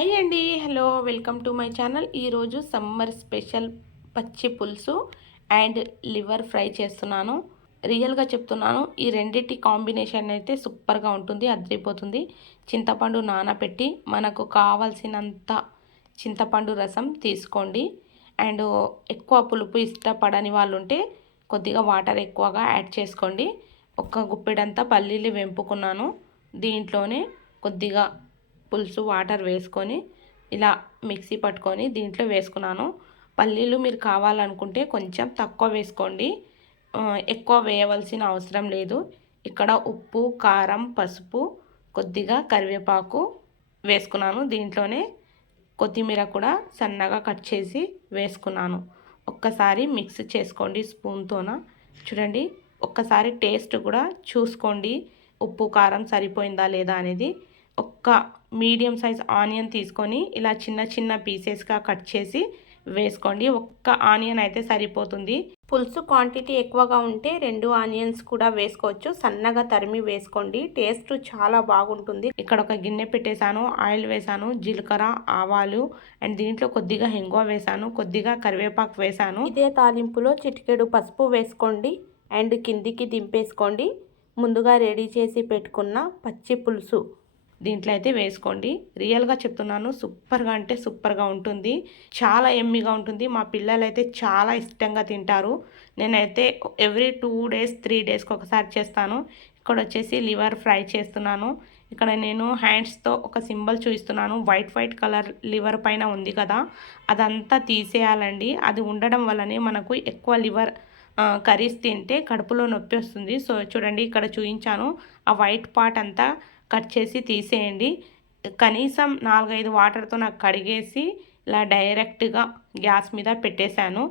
Hi అండి hello welcome to my channel ఈరోజు summer special పచ్చి పులుసు అండ్ లివర్ ఫ్రై చేస్తున్నాను. రియల్గా చెప్తున్నాను ఈ రెండింటి కాంబినేషన్ అయితే సూపర్గా ఉంటుంది అదిరిపోతుంది. చింతపండు నానబెట్టి మనకు కావాల్సినంత చింతపండు రసం తీసుకోండి. అండ్ ఎక్కువ పులుపు ఇష్టపడని వాళ్ళు ఉంటే కొద్దిగా వాటర్ ఎక్కువగా యాడ్ చేసుకోండి. ఒక గుప్పెడంతా పల్లీలు వెంపుకున్నాను. దీంట్లోనే కొద్దిగా పులుసు వాటర్ వేసుకొని ఇలా మిక్సీ పట్టుకొని దీంట్లో వేసుకున్నాను. పల్లీలు మీరు కావాలనుకుంటే కొంచెం తక్కువ వేసుకోండి. ఎక్కువ వేయవలసిన అవసరం లేదు. ఇక్కడ ఉప్పు కారం పసుపు కొద్దిగా కరివేపాకు వేసుకున్నాను. దీంట్లోనే కొత్తిమీర కూడా సన్నగా కట్ చేసి వేసుకున్నాను. ఒక్కసారి మిక్స్ చేసుకోండి స్పూన్తోన. చూడండి ఒక్కసారి టేస్ట్ కూడా చూసుకోండి. ఉప్పు కారం సరిపోయిందా లేదా అనేది ఒక్క మీడియం సైజ్ ఆనియన్ తీసుకొని ఇలా చిన్న చిన్న పీసెస్గా కట్ చేసి వేసుకోండి. ఒక్క ఆనియన్ అయితే సరిపోతుంది. పులుసు క్వాంటిటీ ఎక్కువగా ఉంటే రెండు ఆనియన్స్ కూడా వేసుకోవచ్చు. సన్నగా తరిమి వేసుకోండి. టేస్ట్ చాలా బాగుంటుంది. ఇక్కడ ఒక గిన్నె పెట్టేశాను. ఆయిల్ వేసాను జీలకర్ర ఆవాలు అండ్ దీంట్లో కొద్దిగా హెంగువ వేశాను. కొద్దిగా కరివేపాకు వేశాను. ఇదే తాలింపులో చిటికెడు పసుపు వేసుకోండి అండ్ కిందికి దింపేసుకోండి. ముందుగా రెడీ చేసి పెట్టుకున్న పచ్చి పులుసు. దీంట్లో అయితే వేసుకోండి. రియల్గా చెప్తున్నాను సూపర్గా అంటే సూపర్గా ఉంటుంది. చాలా ఎమ్మిగా ఉంటుంది. మా పిల్లలు అయితే చాలా ఇష్టంగా తింటారు. నేనైతే ఎవ్రీ టూ డేస్ త్రీ డేస్కి ఒకసారి చేస్తాను. ఇక్కడ వచ్చేసి లివర్ ఫ్రై చేస్తున్నాను. ఇక్కడ నేను హ్యాండ్స్తో ఒక సింబల్ చూపిస్తున్నాను. వైట్ వైట్ కలర్ లివర్ పైన ఉంది కదా అదంతా తీసేయాలండి. అది ఉండడం వల్లనే మనకు ఎక్కువ లివర్ కర్రీస్ తింటే కడుపులో నొప్పి వస్తుంది. సో చూడండి ఇక్కడ చూపించాను ఆ వైట్ పార్ట్ అంతా కట్ చేసి తీసేయండి. కనీసం నాలుగైదు వాటర్తో నాకు కడిగేసి ఇలా డైరెక్ట్గా గ్యాస్ మీద పెట్టేశాను.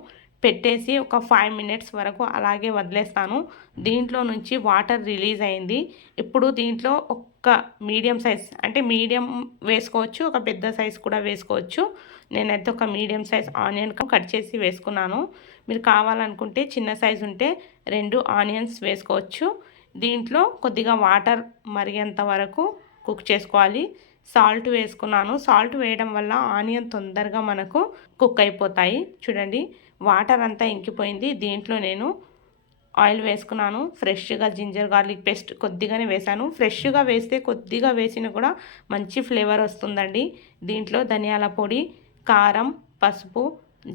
పెట్టేసి ఒక ఫైవ్ మినిట్స్ వరకు అలాగే వదిలేస్తాను. దీంట్లో నుంచి వాటర్ రిలీజ్ అయింది. ఇప్పుడు దీంట్లో ఒక్క మీడియం సైజ్ అంటే మీడియం వేసుకోవచ్చు ఒక పెద్ద సైజ్ కూడా వేసుకోవచ్చు. నేనైతే ఒక మీడియం సైజ్ ఆనియన్ కట్ చేసి వేసుకున్నాను. మీరు కావాలనుకుంటే చిన్న సైజ్ ఉంటే రెండు ఆనియన్స్ వేసుకోవచ్చు. దీంట్లో కొద్దిగా వాటర్ మరిగేంత వరకు కుక్ చేసుకోవాలి. సాల్ట్ వేసుకున్నాను. సాల్ట్ వేయడం వల్ల ఆనియన్ తొందరగా మనకు కుక్ అయిపోతాయి. చూడండి వాటర్ అంతా ఇంకిపోయింది. దీంట్లో నేను ఆయిల్ వేసుకున్నాను. ఫ్రెష్గా జింజర్ గార్లిక్ పేస్ట్ కొద్దిగానే వేసాను ఫ్రెష్గా వేస్తే కొద్దిగా వేసిన కూడా మంచి ఫ్లేవర్ వస్తుందండి. దీంట్లో ధనియాల పొడి కారం పసుపు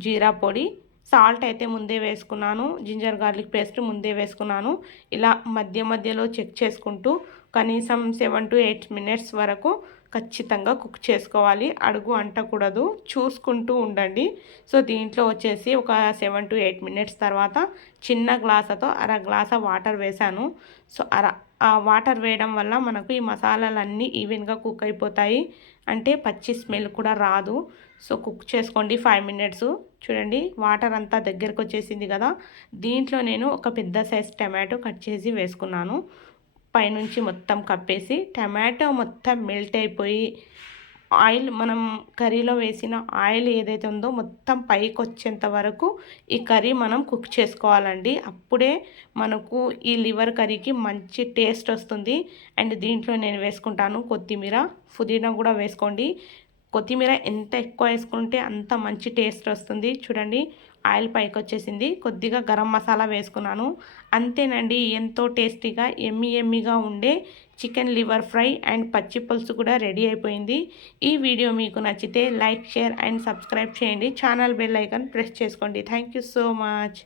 జీరా పొడి సాల్ట్ అయితే ముందే వేసుకున్నాను. జింజర్ గార్లిక్ పేస్ట్ ముందే వేసుకున్నాను. ఇలా మధ్య మధ్యలో చెక్ చేసుకుంటూ కనీసం సెవెన్ టు ఎయిట్ మినిట్స్ వరకు ఖచ్చితంగా కుక్ చేసుకోవాలి. అడుగు అంటకూడదు. చూసుకుంటూ ఉండండి. సో దీంట్లో వచ్చేసి ఒక సెవెన్ టు ఎయిట్ మినిట్స్ తర్వాత చిన్న గ్లాసతో అర గ్లాస వాటర్ వేశాను. సో అర ఆ వాటర్ వేయడం వల్ల మనకు ఈ మసాలాలన్నీ ఈవెన్గా కుక్ అయిపోతాయి. అంటే పచ్చి స్మెల్ కూడా రాదు. సో కుక్ చేసుకోండి ఫైవ్ మినిట్స్. చూడండి వాటర్ అంతా దగ్గరకు వచ్చేసింది కదా. దీంట్లో నేను ఒక పెద్ద సైజ్ టమాటో కట్ చేసి వేసుకున్నాను. పైనుంచి మొత్తం కప్పేసి టమాటో మొత్తం మెల్ట్ అయిపోయి ఆయిల్ మనం కర్రీలో వేసిన ఆయిల్ ఏదైతే ఉందో మొత్తం పైకి వచ్చేంత వరకు ఈ కర్రీ మనం కుక్ చేసుకోవాలండి. అప్పుడే మనకు ఈ లివర్ కర్రీకి మంచి టేస్ట్ వస్తుంది. అండ్ దీంట్లో నేను వేసుకుంటాను కొత్తిమీర. పుదీనా కూడా వేసుకోండి. కొత్తిమీర ఎంత ఎక్కువ వేసుకుంటే అంత మంచి టేస్ట్ వస్తుంది. చూడండి ఆయిల్ పైకి వచ్చేసింది కొద్దిగా గరం మసాలా వేసుకున్నాను. అంతేనండి ఎంతో టేస్టీగా ఎమ్మి ఎమ్మిగా ఉండే చికెన్ లివర్ ఫ్రై అండ్ పచ్చి పులుసు కూడా రెడీ అయిపోయింది. ఈ వీడియో మీకు నచ్చితే లైక్ షేర్ అండ్ సబ్స్క్రైబ్ చేయండి. ఛానల్ బెల్ ఐకాన్ ప్రెస్ చేసుకోండి. Thank so much.